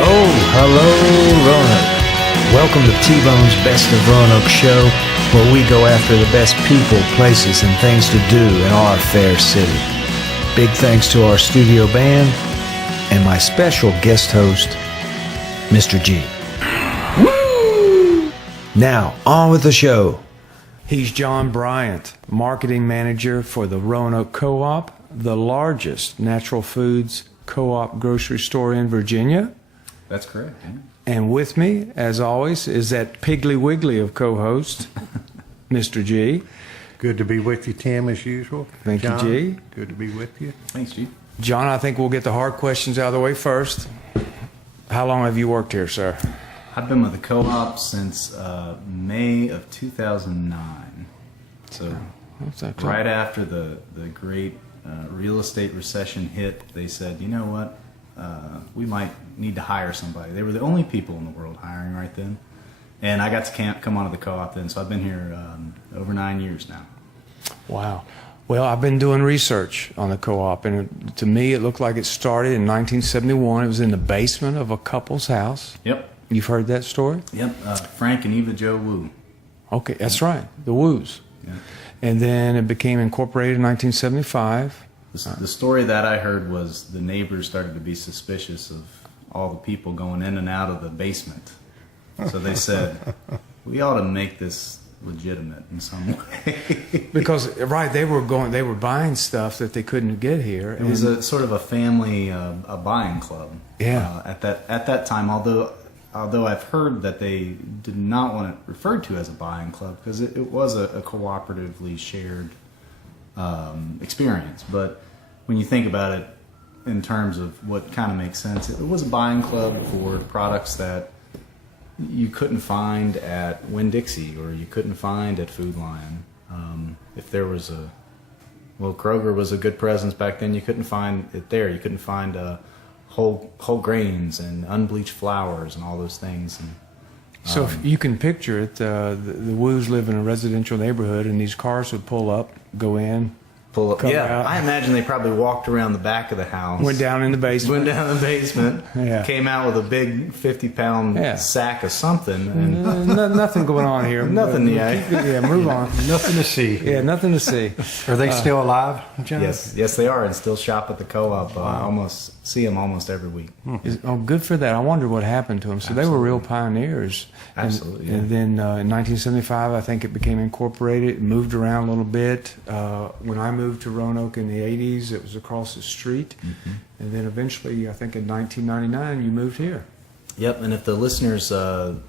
Oh, hello, Roanoke. Welcome to T-Bone's Best of Roanoke show, where we go after the best people, places, and things to do in our fair city. Big thanks to our studio band and my special guest host, Mr. G. Woo! Now, on with the show. He's John Bryant, marketing manager for the Roanoke Co+Op, the largest natural foods co-op grocery store in Virginia. That's correct. Yeah. And with me, as always, is that Piggly Wiggly of co-hosts, Mr. G. Good to be with you, Tim, as usual. Thank John, you, G. Good to be with you. Thanks, G. John, I think we'll get the hard questions out of the way first. How long have you worked here, sir? I've been with the co-op since May of 2009. So right after the great real estate recession hit, they said, you know what, we might need to hire somebody. They were the only people in the world hiring right then. And I got to come onto the co-op then, so I've been here over 9 years now. Wow. Well, I've been doing research on the co-op, and to me it looked like it started in 1971. It was in the basement of a couple's house. Yep. You've heard that story? Yep. Frank and Eva Jo Wu. Okay, that's right, the Woos. Yeah. And then it became incorporated in 1975. The story that I heard was the neighbors started to be suspicious of all the people going in and out of the basement. So they said, we ought to make this legitimate in some way. Because, right, they were buying stuff that they couldn't get here. It was a sort of a family a buying club. Yeah. At that time, although I've heard that they did not want it referred to as a buying club because it was a cooperatively shared experience. But when you think about it in terms of what kind of makes sense, it was a buying club for products that you couldn't find at Winn-Dixie or you couldn't find at Food Lion. If there was Kroger was a good presence back then. You couldn't find it there. You couldn't find whole grains and unbleached flours and all those things. And, so if you can picture it, the Woos live in a residential neighborhood, and these cars would pull up, go in, pull up. come Yeah, out. I imagine they probably walked around the back of the house. Went down in the basement. Went down the basement. Yeah. Came out with a big 50-pound Yeah. sack of something. And Nothing going on here. Nothing, yeah. Yeah, move on. Nothing to see. Yeah, nothing to see. Are they still alive, John? yes, they are, and still shop at the co-op. See them almost every week. Good for that. I wonder what happened to them. So they were real pioneers. Absolutely, yeah. And then in 1975, I think it became incorporated. It moved around a little bit. When I moved to Roanoke in the 80s, it was across the street. Mm-hmm. And then eventually, I think in 1999, you moved here. Yep, and if the listeners have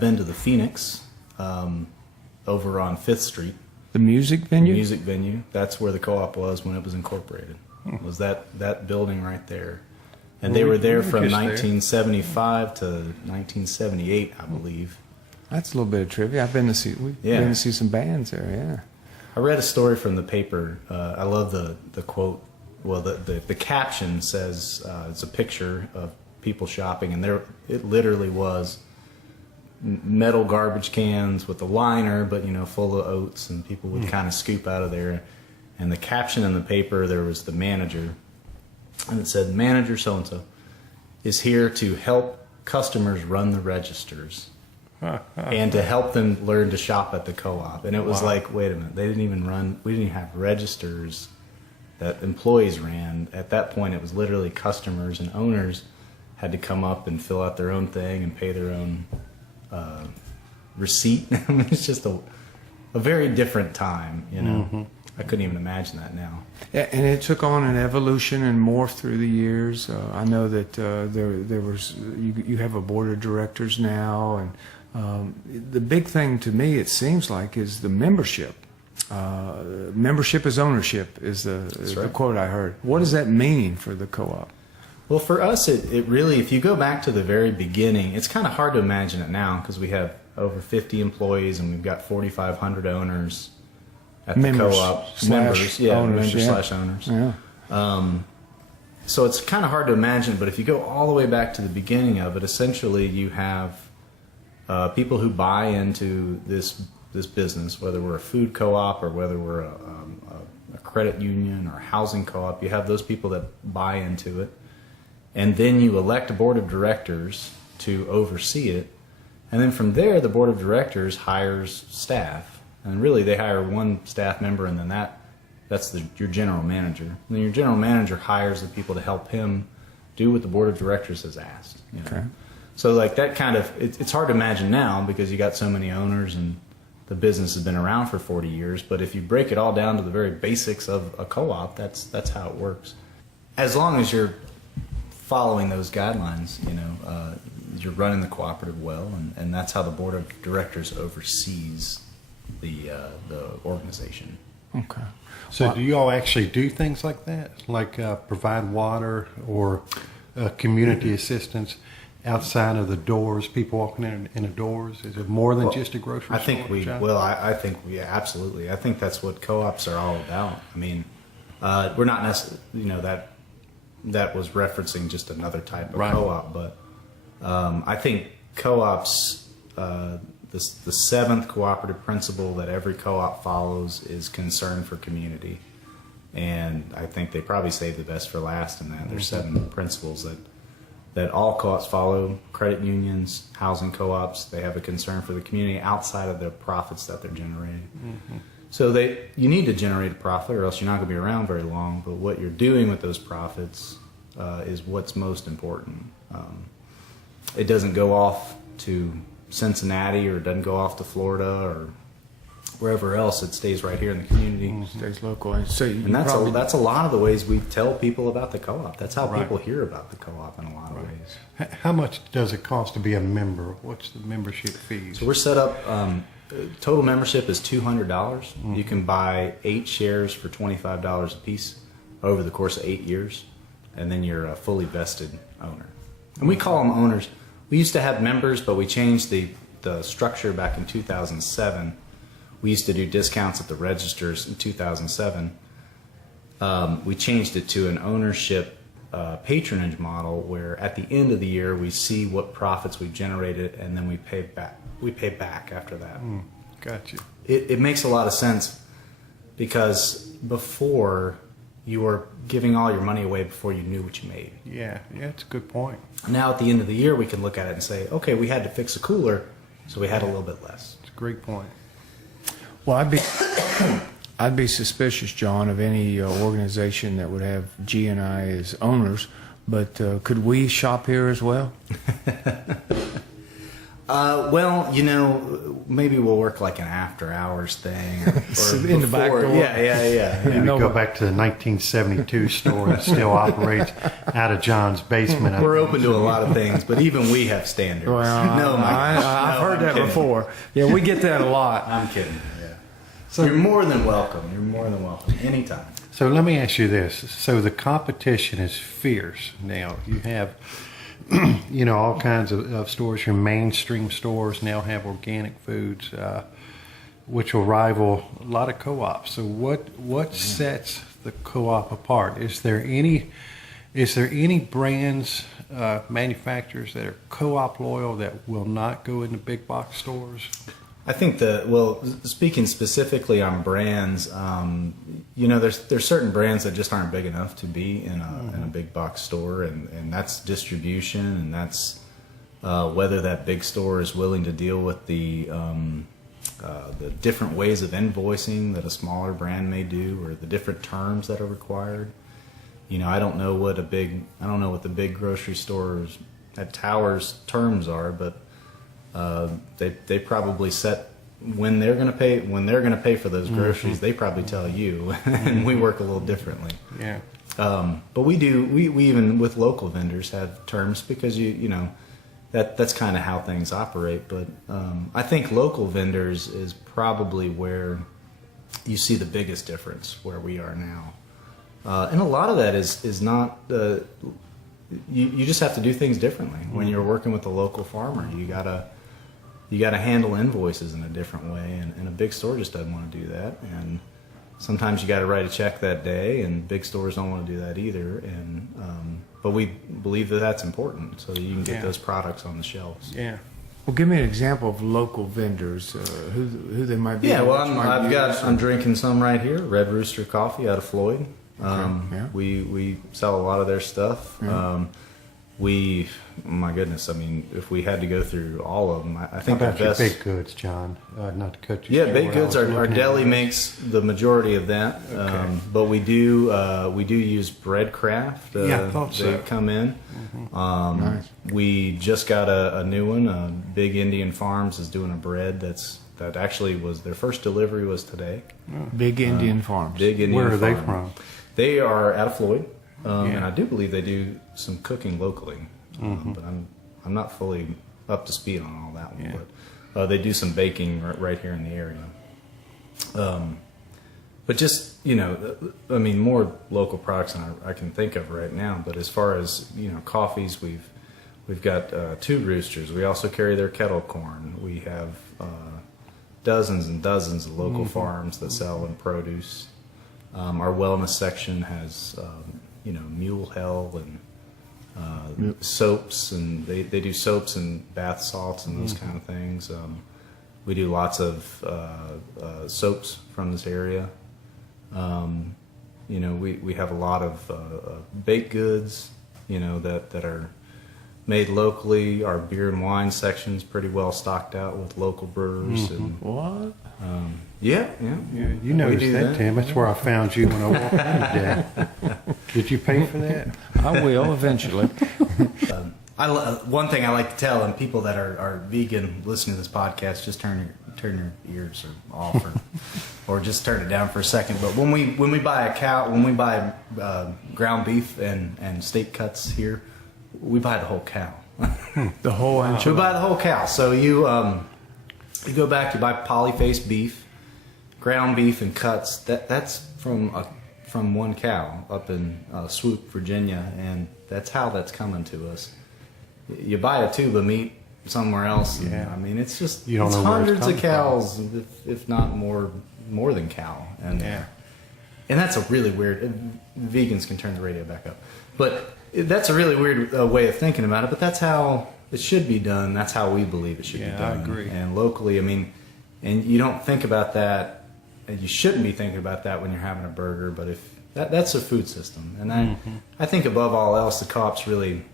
been to the Phoenix over on 5th Street, The music venue? music venue, that's where the co-op was when it was incorporated. It was that building right there. And they were there from 1975 to 1978, I believe. That's a little bit of trivia. We've been to see some bands there, yeah. I read a story from the paper. I love the quote. Well, the caption says it's a picture of people shopping, and it literally was metal garbage cans with a liner, but full of oats, and people would kind of scoop out of there. And the caption in the paper, there was the manager, and it said, "Manager so-and-so is here to help customers run the registers and to help them learn to shop at the co-op." And it was like, wait a minute, we didn't even have registers that employees ran. At that point, it was literally customers and owners had to come up and fill out their own thing and pay their own receipt. I mean, it's just a very different time, Mm-hmm. I couldn't even imagine that now. Yeah, and it took on an evolution and morphed through the years. I know that there was you have a board of directors now, and the big thing to me, it seems like, is the membership. Membership is ownership is the quote I heard. What does that mean for the co-op? Well, for us, it really, if you go back to the very beginning, it's kind of hard to imagine it now because we have over 50 employees and we've got 4,500 owners at the co-op. Members, yeah, members/owners. Yeah. So it's kind of hard to imagine, but if you go all the way back to the beginning of it, essentially you have people who buy into this business, whether we're a food co-op or whether we're a credit union or a housing co-op. You have those people that buy into it. and then you elect a board of directors to oversee it. And then from there, the board of directors hires staff. And really, they hire one staff member, and then that's your general manager. And then your general manager hires the people to help him do what the board of directors has asked. You know? Okay. So like that kind of, it's hard to imagine now because you got so many owners and the business has been around for 40 years. But if you break it all down to the very basics of a co-op, that's how it works. As long as you're following those guidelines, you're running the cooperative well, and that's how the board of directors oversees the organization. Okay. So do you all actually do things like that? Like provide water or community assistance outside of the doors, people walking in the doors? Is it more than just a grocery store? I think I think we absolutely. I think that's what co-ops are all about. I mean, we're not necessarily, that was referencing just another type of co-op, but I think co-ops, the seventh cooperative principle that every co-op follows is concern for community. And I think they probably saved the best for last in that. There's 7 principles that all co-ops follow. Credit unions, housing co-ops, they have a concern for the community outside of the profits that they're generating. Mm-hmm. So you need to generate a profit or else you're not going to be around very long. But what you're doing with those profits is what's most important. It doesn't go off to Cincinnati or it doesn't go off to Florida or wherever else. It stays right here in the community. Stays local. And so that's a lot of the ways we tell people about the co-op. That's how people hear about the co-op in a lot of ways. How much does it cost to be a member? What's the membership fees? So we're set up, total membership is $200. You can buy 8 shares for $25 a piece over the course of 8 years, and then you're a fully vested owner. And we call them owners. We used to have members, but we changed the structure back in 2007. We used to do discounts at the registers in 2007. We changed it to an ownership patronage model where at the end of the year we see what profits we've generated and then we pay back. We pay back after that. Gotcha. It makes a lot of sense because before you were giving all your money away before you knew what you made. Yeah, it's a good point. Now at the end of the year we can look at it and say, okay, we had to fix a cooler, so we had a little bit less. It's a great point. Well, I'd be suspicious, John, of any organization that would have G&I as owners. But could we shop here as well? Well, maybe we'll work like an after-hours thing, or in the back door. Yeah. Maybe go back to the 1972 store that still operates out of John's basement. We're open to a lot of things, but even we have standards. Well, I've heard that before. Yeah, we get that a lot. I'm kidding. Yeah. So you're more than welcome. You're more than welcome anytime. So let me ask you this. So the competition is fierce now. You have, all kinds of stores. Your mainstream stores now have organic foods, which will rival a lot of co-ops. So what sets the co-op apart? Is there any brands, manufacturers that are co-op loyal that will not go into big box stores? I think speaking specifically on brands, there's certain brands that just aren't big enough to be in a big box store, and that's distribution, and that's whether that big store is willing to deal with the different ways of invoicing that a smaller brand may do, or the different terms that are required. I don't know what the big grocery stores at Towers terms are, but they probably set when they're going to pay for those groceries. They probably tell you, and we work a little differently. Yeah. But we even with local vendors have terms because that's kind of how things operate. But I think local vendors is probably where you see the biggest difference where we are now, and a lot of that is not. You just have to do things differently when you're working with a local farmer. You gotta handle invoices in a different way, and a big store just doesn't want to do that. And sometimes you got to write a check that day, and big stores don't want to do that either. And but we believe that that's important so that you can get those products on the shelves. Yeah. Well, give me an example of local vendors, who they might be. Yeah, well, I'm drinking some right here. Red Rooster Coffee out of Floyd. We sell a lot of their stuff. my goodness, I mean, if we had to go through all of them, I How think the about your best. baked goods, John? Not to cut you Yeah, short, baked goods. I was Our looking at deli those. makes the majority of that, but we do use bread craft. Yeah, I thought so. They come in. Nice. We just got a new one. Big Indian Farms is doing a bread that actually was their first delivery was today. Big Indian Farms. Big Indian. Where are they Farm. from? They are out of Floyd, Yeah. and I do believe they do some cooking locally, but I'm not fully up to speed on all that one. Yeah. But they do some baking right here in the area. But just I mean, more local products than I can think of right now. But as far as coffees, we've got 2 roosters. We also carry their kettle corn. We have dozens and dozens of local farms that sell in produce. Our wellness section has Mule Hell and soaps, and they do soaps and bath salts and those kind of things. We do lots of soaps from this area. We have a lot of baked goods, that are made locally. Our beer and wine section's pretty well stocked out with local brewers. And What? yeah. Yeah, you We noticed do that, Tim. That's where I found you when I walked in today. Did you pay for that? I will eventually. One thing I like to tell, and people that are vegan listening to this podcast, just turn your ears off or just turn it down for a second. But when we buy a cow, when we buy ground beef and steak cuts here, we buy the whole cow. The whole We enchilada. buy the whole cow. So you go back, you buy polyface beef, ground beef, and cuts. That's from one cow up in Swoop, Virginia, and that's how that's coming to us. You buy a tube of meat somewhere else, and, Yeah. I mean, it's just You don't it's know where it's hundreds of come cows, if not more than cow, and Yeah. and that's a really weird. Vegans can turn the radio back up, but that's a really weird way of thinking about it. But that's how it should be done. That's how we believe it should be Yeah, done. I agree. And locally, I mean, and you don't think about that, and you shouldn't be thinking about that when you're having a burger. But if that's a food system, and I think above all else, the co-op's really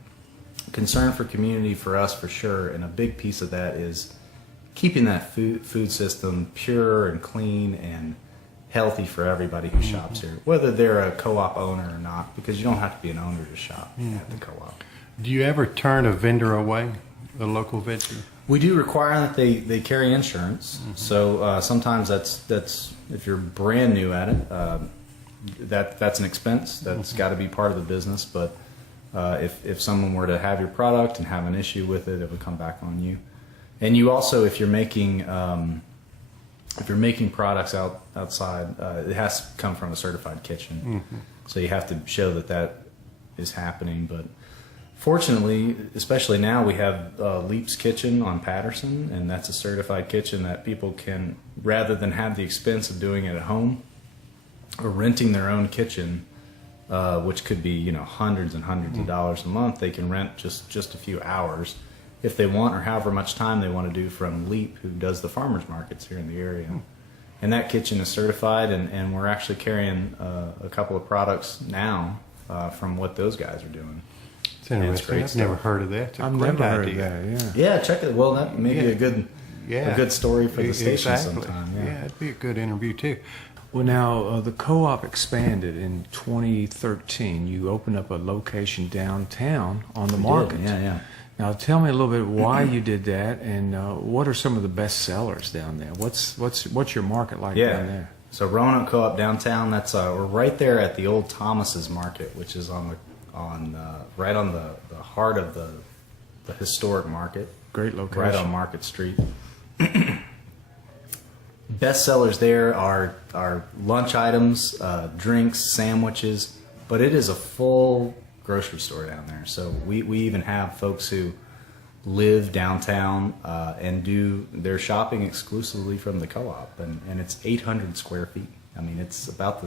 concern for community for us for sure. And a big piece of that is keeping that food system pure and clean and healthy for everybody who shops here, whether they're a co-op owner or not, because you don't have to be an owner to shop at the co-op. Do you ever turn a vendor away, a local vendor? We do require that they carry insurance. So sometimes that's if you're brand new at it, that's an expense that's got to be part of the business. But if someone were to have your product and have an issue with it, it would come back on you. And you also, if you're making products outside, it has to come from a certified kitchen. So you have to show that is happening. But fortunately, especially now, we have Leap's Kitchen on Patterson, and that's a certified kitchen that people can, rather than have the expense of doing it at home or renting their own kitchen, which could be hundreds and hundreds of dollars a month, they can rent just a few hours if they want, or however much time they want to do, from Leap, who does the farmers markets here in the area. And that kitchen is certified, and we're actually carrying a couple of products now from what those guys are doing. It's interesting. great I've stuff. never heard of that. It's a I've great never heard of idea. that. Yeah. Yeah, check it. Well, that may be a good story for the station Exactly. sometime. Yeah, it'd be a good interview too. Well, now the co-op expanded in 2013. You opened up a location downtown on the market. Yeah. Now, tell me a little bit why you did that, and what are some of the best sellers down there? What's your market like down there? So Roanoke Co+Op downtown. That's we're right there at the old Thomas's Market, which is right on the heart of the historic market. Great location. Right on Market Street. Best sellers there are lunch items, drinks, sandwiches, but it is a full grocery store down there. So we even have folks who live downtown and do their shopping exclusively from the co-op, and it's 800 square feet. I mean, it's about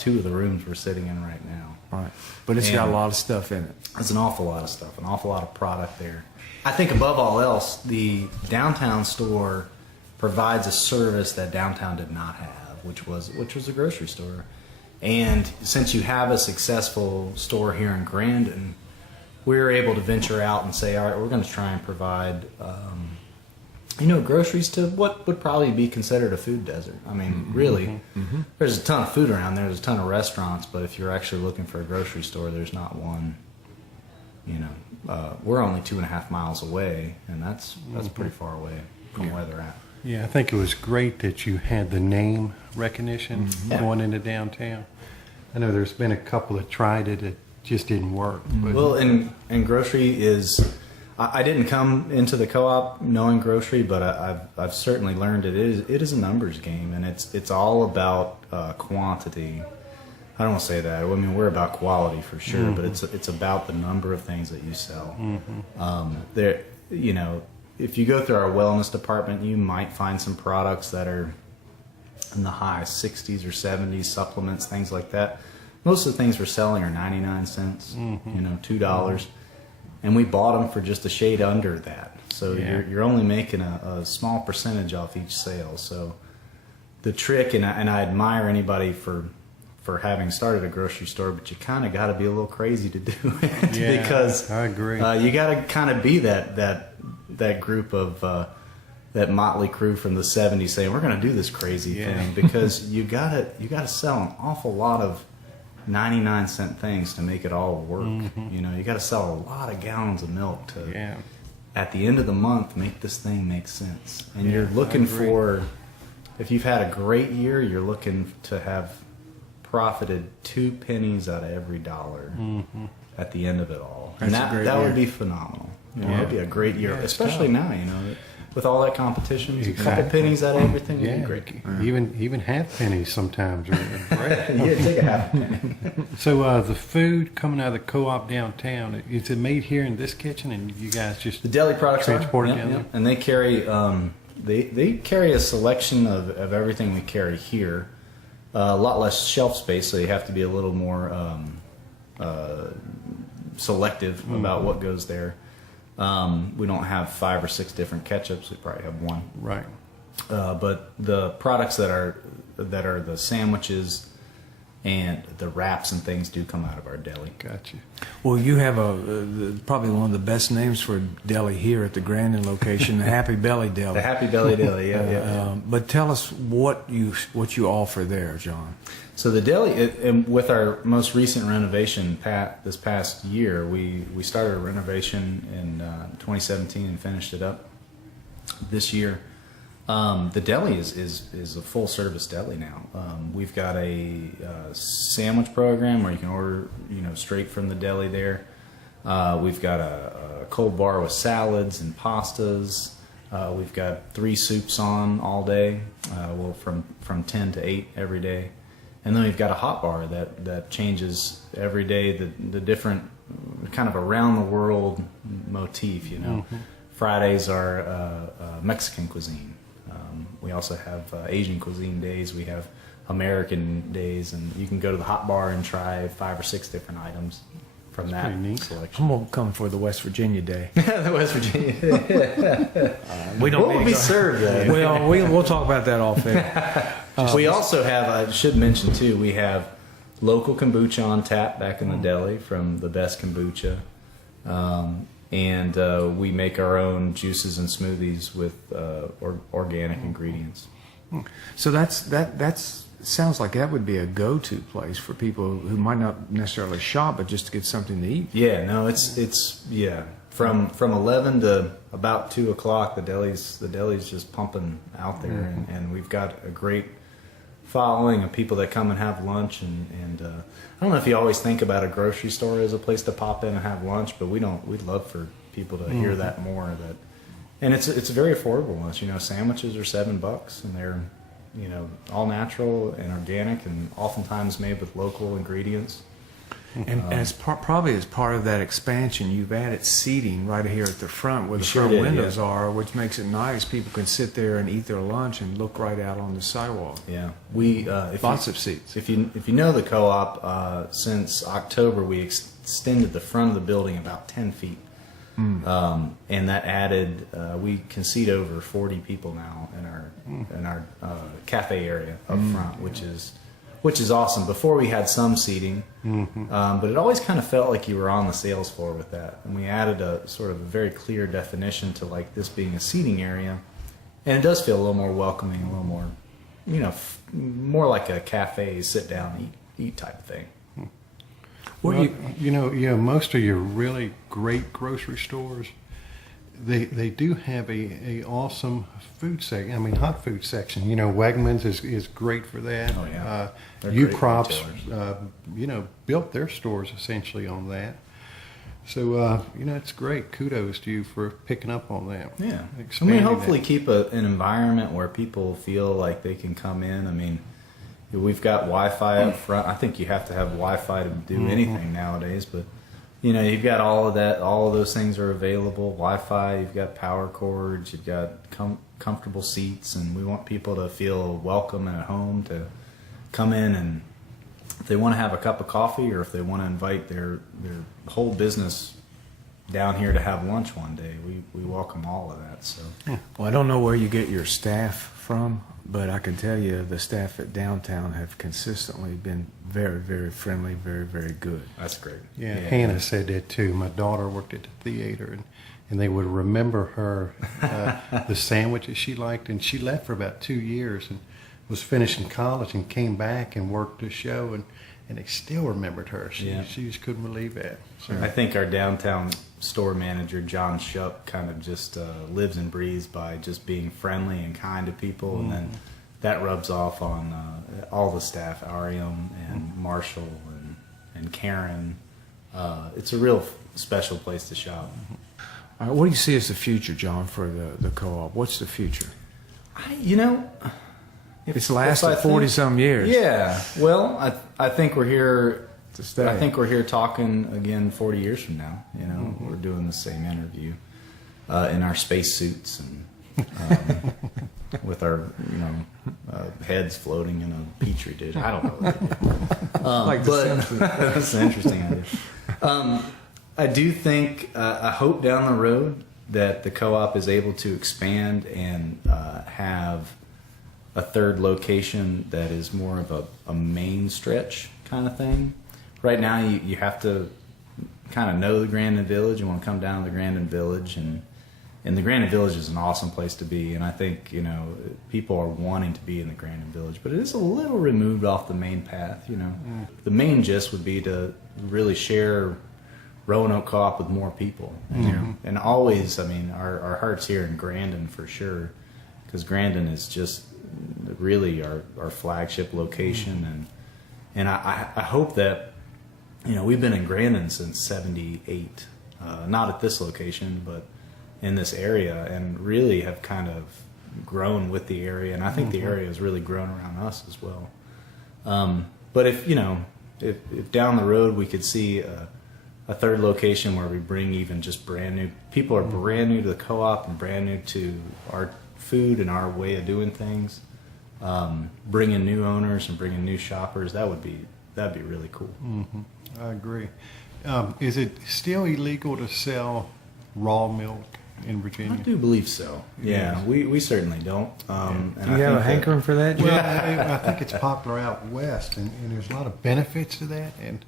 2 of the rooms we're sitting in right now. Right, but it's got a And- lot of stuff in it. There's an awful lot of stuff, an awful lot of product there. I think above all else, the downtown store provides a service that downtown did not have, which was a grocery store. And since you have a successful store here in Grandin, we were able to venture out and say, all right, we're going to try and provide, groceries to what would probably be considered a food desert. I mean, really, there's a ton of food around there. There's a ton of restaurants, but if you're actually looking for a grocery store, there's not one. We're only 2.5 miles away, and that's pretty far away from where they're at. Yeah, I think it was great that you had the name recognition going into downtown. I know there's been a couple that tried it just didn't work. But Well, and grocery is. I didn't come into the co-op knowing grocery, but I've certainly learned it is a numbers game, and it's all about quantity. I don't want to say that. I mean, we're about quality for sure, but it's about the number of things that you sell. If you go through our wellness department, you might find some products that are in the high 60s or 70s, supplements, things like that. Most of the things we're selling are 99 cents, $2. And we bought them for just a shade under that. So you're only making a small percentage off each sale. So the trick, and I admire anybody for having started a grocery store, but you kind of got to be a little crazy to do it because I agree. You got to kind of be that group of that motley crew from the 70s saying we're going to do this crazy thing, because you got to sell an awful lot of 99-cent things to make it all work. You got to sell a lot of gallons of milk to at the end of the month make this thing make sense. And you're looking for, if you've had a great year, you're looking to have profited 2 pennies out of every dollar at the end of it all. And that would be phenomenal. It'd be a great year, especially now, with all that competition. A couple pennies out of everything would be great. Even half pennies sometimes are great. Yeah, take a half penny. So the food coming out of the co-op downtown, is it made here in this kitchen, and you guys just the deli products transport it down there? And they carry they carry a selection of everything we carry here. A lot less shelf space, so you have to be a little more selective about what goes there. We don't have 5 or 6 different ketchups. We probably have one. Right. But the products that are the sandwiches and the wraps and things do come out of our deli. Gotcha. Well, you have probably one of the best names for a deli here at the Grandin location, the Happy Belly Deli. The Happy Belly Deli, yeah. But tell us what you offer there, John. So the deli, and with our most recent renovation, this past year, we started a renovation in 2017 and finished it up this year. The deli is a full service deli now. We've got a sandwich program where you can order straight from the deli there. We've got a cold bar with salads and pastas. We've got 3 soups on all day, from 10 to 8 every day. And then we've got a hot bar that changes every day, the different kind of around the world motif, Fridays are Mexican cuisine. We also have Asian cuisine days. We have American days, and you can go to the hot bar and try 5 or 6 different items from that selection. I'm going to come for the West Virginia day. The West Virginia. We don't what will be served then? Well, we'll talk about that off air. We also have, I should mention too, we have local kombucha on tap back in the deli from the best kombucha. And we make our own juices and smoothies with organic ingredients. So That's sounds like that would be a go-to place for people who might not necessarily shop, but just to get something to eat. Yeah, no, it's from 11 to about 2 o'clock. The deli's just pumping out there, and we've got a great following of people that come and have lunch. And I don't know if you always think about a grocery store as a place to pop in and have lunch, but we don't. We'd love for people to hear that more. And it's a very affordable lunch. Sandwiches are $7, and they're all natural and organic, and oftentimes made with local ingredients. And as probably as part of that expansion, you've added seating right here at the front where the Sure front did, windows yeah. are, which makes it nice. People can sit there and eat their lunch and look right out on the sidewalk. Yeah, we Lots of seats. If you know the co-op, since October we extended the front of the building about 10 feet, and that added we can seat over 40 people now in our cafe area up front, which is which is awesome. Before we had some seating, but it always kind of felt like you were on the sales floor with that. And we added a sort of a very clear definition to like this being a seating area, and it does feel a little more welcoming, a little more, more like a cafe, sit down, eat type of thing. Well, most of your really great grocery stores, they do have a awesome food section. I mean, hot food section. Wegmans is great for that. Oh yeah. U-Crops, built their stores essentially on that. So it's great. Kudos to you for picking up on that. Yeah. Expanding hopefully that. keep an environment where people feel like they can come in. I mean, we've got Wi-Fi up front. I think you have to have Wi-Fi to do anything nowadays, but you've got all of that. All of those things are available. Wi-Fi. You've got power cords. You've got comfortable seats, and we want people to feel welcome and at home to come in, and if they want to have a cup of coffee or if they want to invite their whole business down here to have lunch one day, we welcome all of that. So, Well, I don't know where you get your staff from, but I can tell you the staff at downtown have consistently been very, very friendly, very, very good. that's great. Yeah, Hannah said that too. My daughter worked at the theater, and they would remember her the sandwiches she liked, and she left for about 2 years and was finishing college and came back and worked the show, and they still remembered her. She just couldn't believe that. So. I think our downtown store manager, John Shuck, kind of just lives and breathes by just being friendly and kind to people, and then that rubs off on all the staff, Ariam and Marshall and Karen. It's a real special place to shop. All right, what do you see as the future, John, for the co-op? What's the future? It's lasted 40-some years. Yeah. Well, I think we're here to stay. I think we're here talking again 40 years from now. We're doing the same interview in our space suits and with our heads floating in a petri dish. I don't know. Like the Simpsons. That's an interesting idea. I do think I hope down the road that the co-op is able to expand and have a third location that is more of a main stretch kind of thing. Right now, you have to kind of know the Grandin Village. You want to come down to the Grandin Village, and the Grandin Village is an awesome place to be. And I think people are wanting to be in the Grandin Village, but it is a little removed off the main path. The main gist would be to really share Roanoke Co+Op with more people, and always. I mean, our hearts here in Grandin for sure, because Grandin is just really our flagship location, and I hope that we've been in Grandin since '78, not at this location but in this area, and really have kind of grown with the area, and I think the area has really grown around us as well. But if down the road we could see a third location where we bring even just brand new people, are brand new to the co-op and brand new to our food and our way of doing things, bring in new owners and bring in new shoppers, that'd be really cool. I agree. Is it still illegal to sell raw milk in Virginia? I do believe so. Yeah, we certainly don't. And Do you have a hankering for that, John? Well, I think it's popular out west, and there's a lot of benefits to that. And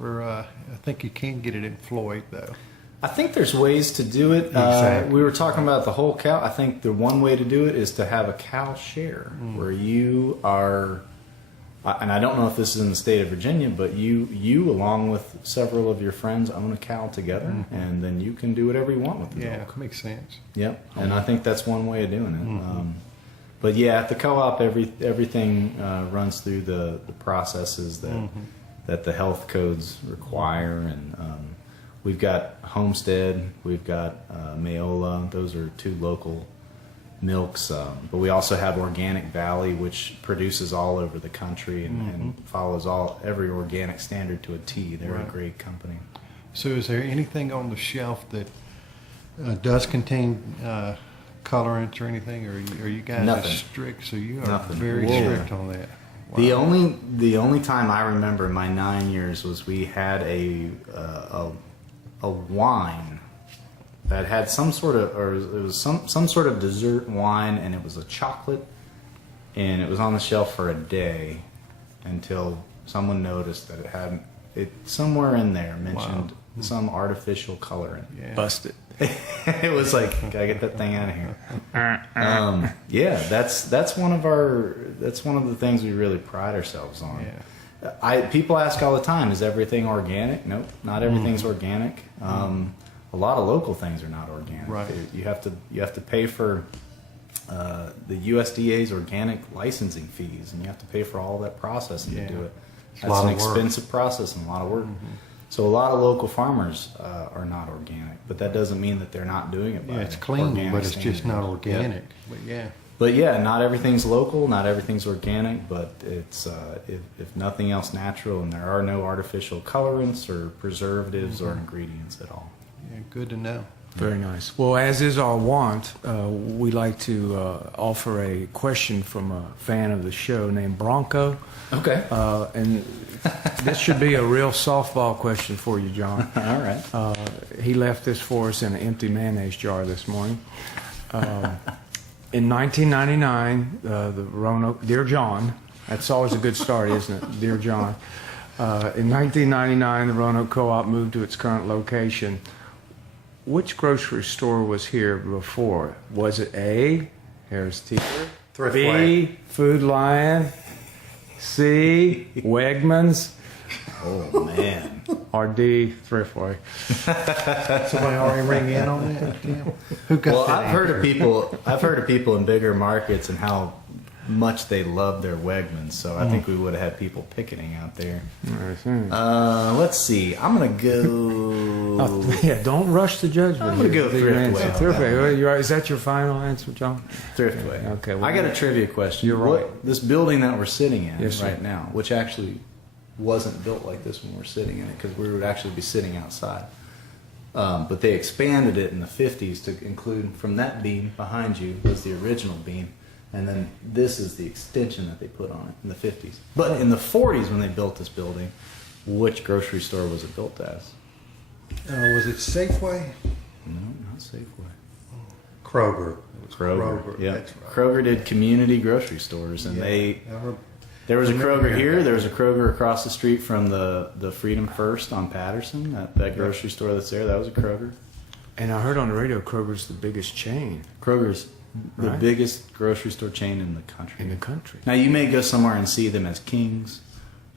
I think you can get it in Floyd, though. I think there's ways to do it. Exactly. We were talking about the whole cow. I think the one way to do it is to have a cow share, where you are, and I don't know if this is in the state of Virginia, but you along with several of your friends own a cow together, and then you can do whatever you want with the milk. Makes sense. Yep, and I think that's one way of doing it. But yeah, at the co-op, everything runs through the processes that the health codes require, and we've got Homestead, we've got Mayola. Those are two local milks, but we also have Organic Valley, which produces all over the country and follows every organic standard to a T. They're a great company. So is there anything on the shelf that does contain colorants or anything, or are you guys Nothing. strict? So you are Nothing. very Whoa. strict on that. Wow. The only time I remember in my 9 years was we had a wine that had some sort of, or it was some sort of dessert wine, and it was a chocolate, and it was on the shelf for a day, until someone noticed that it somewhere in there mentioned some artificial colorant. Yeah. Busted. It was like, gotta get that thing out of here. Yeah, that's one of the things we really pride ourselves on. Yeah. People ask all the time, is everything organic? Nope, not everything's organic. A lot of local things are not organic. Right. You have to pay for the USDA's organic licensing fees, and you have to pay for all that processing to do it. It's a That's lot an of work. expensive process and a lot of work. So a lot of local farmers are not organic, but that doesn't mean that they're not doing it by Yeah, it's clean, organic but it's just standards. not organic. Yep. But yeah. But yeah, not everything's local, not everything's organic, but it's if nothing else natural, and there are no artificial colorants or preservatives or ingredients at all. Yeah, good to know. Very nice. Well, as is our wont, we like to offer a question from a fan of the show named Bronco. Okay. And this should be a real softball question for you, John. All right. He left this for us in an empty mayonnaise jar this morning. In 1999, the Roanoke, Dear John, that's always a good start, isn't it? Dear John. In 1999, the Roanoke Co-op moved to its current location. Which grocery store was here before? Was it A, Harris Teeter, Thriftway. B, Food Lion, C, Wegmans, Oh man. or D, Thriftway? Somebody already ring in on that, Tim? Who got Well, that I've heard of answer? people. I've heard of people in bigger markets and how much they love their Wegmans. So I think we would have had people picketing out there. Let's see. I'm gonna go. Yeah, don't rush to judgment. I'm gonna here. go Your Thriftway answer. on that Thriftway. You're right. Is that your final answer, John? Thriftway. Okay, well, I got a trivia question. You're right. This building that we're sitting in Yes, sir. right now, which actually wasn't built like this when we're sitting in it, because we would actually be sitting outside. But they expanded it in the 50s to include, from that beam behind you was the original beam, and then this is the extension that they put on it in the 50s. But in the 40s, when they built this building, which grocery store was it built as? Was it Safeway? No, not Safeway. Kroger. Kroger. Yeah, That's right. Kroger did community grocery stores, and there was a Kroger here. There was a Kroger across the street from the Freedom First on Patterson. That grocery store that's there, that was a Kroger. And I heard on the radio Kroger's the biggest chain Kroger's the Right. biggest grocery store chain in the country. in the country. Now you may go somewhere and see them as King's,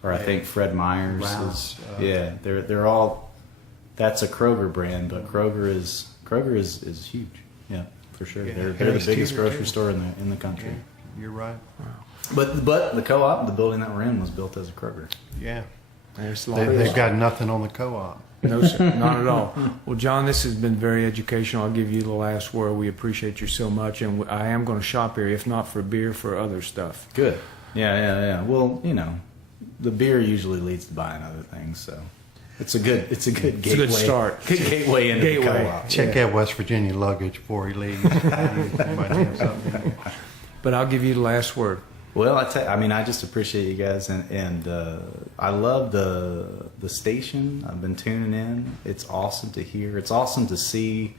or I think Fred Meyer's Ralph's, is. Yeah, they're all. That's a Kroger brand, but Kroger is huge. Yeah, for sure. Yeah, They're the Harris biggest Teeter, grocery too. store in the country. Yeah, you're right. But the co-op, the building that we're in, was built as a Kroger. Yeah. There's a lot of They've got nothing on the co-op. No, sir, not at all. Well, John, this has been very educational. I'll give you the last word. We appreciate you so much, and I am going to shop here, if not for beer, for other stuff. Good. Yeah. Well, the beer usually leads to buying other things, so it's a good gateway. It's a good start. Good gateway into the Gateway. co-op. Check that West Virginia luggage before he leaves. Maybe he might have something in there. But I'll give you the last word. Well, I just appreciate you guys, and I love the station. I've been tuning in. It's awesome to hear. It's awesome to see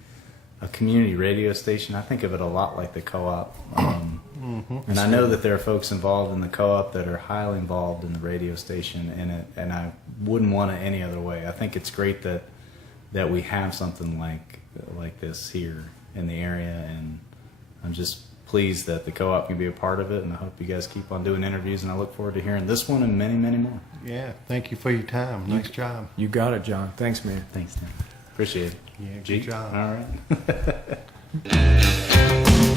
a community radio station. I think of it a lot like the co-op. And I know that there are folks involved in the co-op that are highly involved in the radio station, and I wouldn't want it any other way. I think it's great that we have something like this here in the area, and I'm just pleased that the co-op can be a part of it, and I hope you guys keep on doing interviews, and I look forward to hearing this one and many, many more. Yeah. Thank you for your time. Nice job. You got it, John. Thanks, man. Thanks, Tim. Appreciate it. Yeah, good G? job. All right.